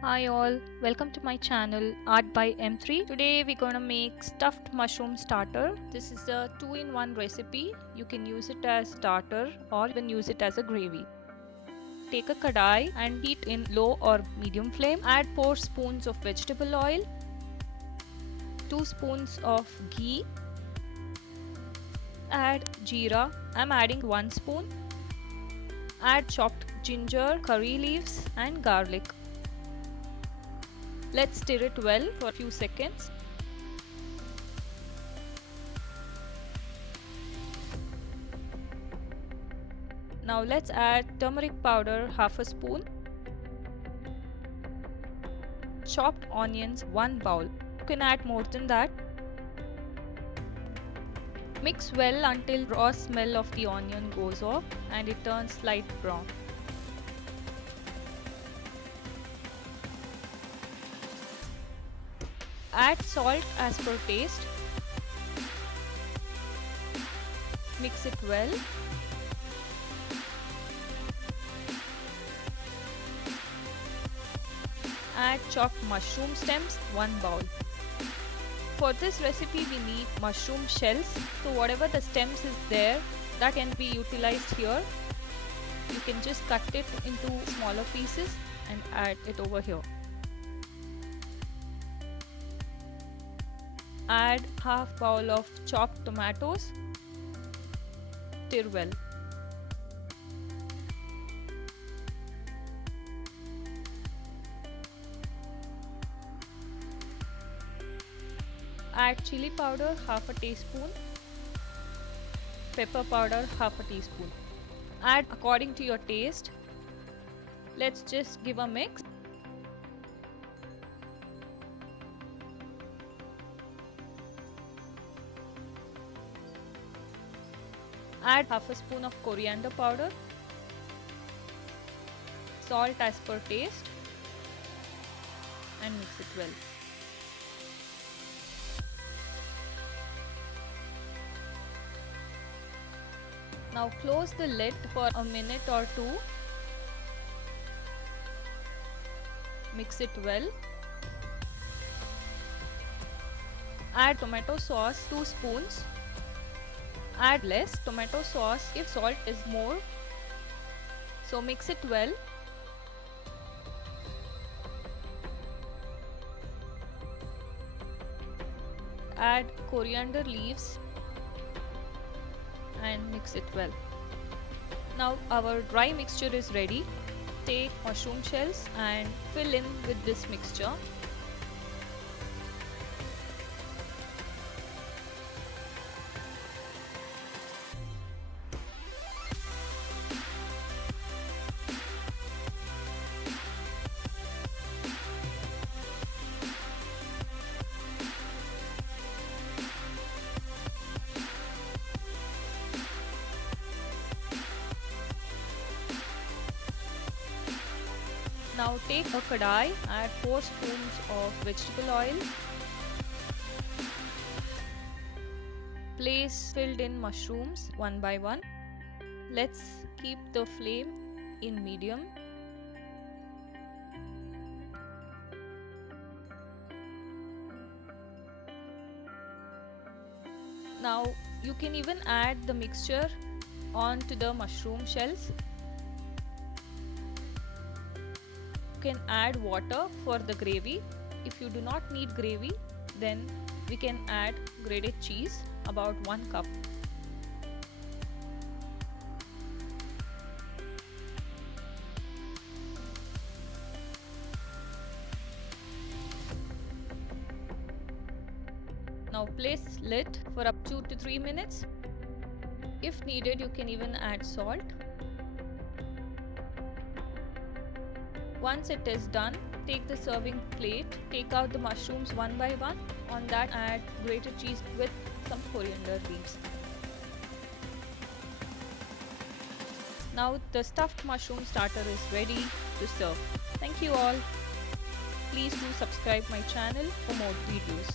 Hi all, welcome to my channel Art by M3. Today we're gonna make stuffed mushroom starter. This is a 2-in-1 recipe. You can use it as starter or even use it as a gravy. Take a kadai and heat in low or medium flame. Add 4 spoons of vegetable oil, 2 spoons of ghee. Add jeera. I'm adding 1 spoon. Add chopped ginger, curry leaves and garlic. Let's stir it well for a few seconds. Now let's add turmeric powder half a spoon. Chopped onions 1 bowl. You can add more than that. Mix well until raw smell of the onion goes off and it turns light brown. Add salt as per taste. Mix it well. Add chopped mushroom stems 1 bowl. For this recipe we need mushroom shells, so whatever the stems is there, that can be utilized here. You can just cut it into smaller pieces and add it over here. Add half bowl of chopped tomatoes. Stir well. Add chili powder half a teaspoon. Pepper powder half a teaspoon. Add according to your taste. Let's just give a mix. Add half a spoon of coriander powder. Salt as per taste. And mix it well. Now close the lid for a minute or two. Mix it well. Add tomato sauce 2 spoons. Add less tomato sauce if salt is more. So mix it well. Add coriander leaves and mix it well. Now our dry mixture is ready. Take mushroom shells and fill in with this mixture. Now take a kadai, add 4 spoons of vegetable oil. Place filled in mushrooms one by one. Let's keep the flame in medium. Now you can even add the mixture onto the mushroom shells. You can add water for the gravy. If you do not need gravy, then we can add grated cheese, about 1 cup. Now place lid for up to 2 to 3 minutes. If needed, you can even add salt. Once it is done, take the serving plate, take out the mushrooms one by one. On that, add grated cheese with some coriander leaves. Now the stuffed mushroom starter is ready to serve. Thank you all. Please do subscribe my channel for more videos.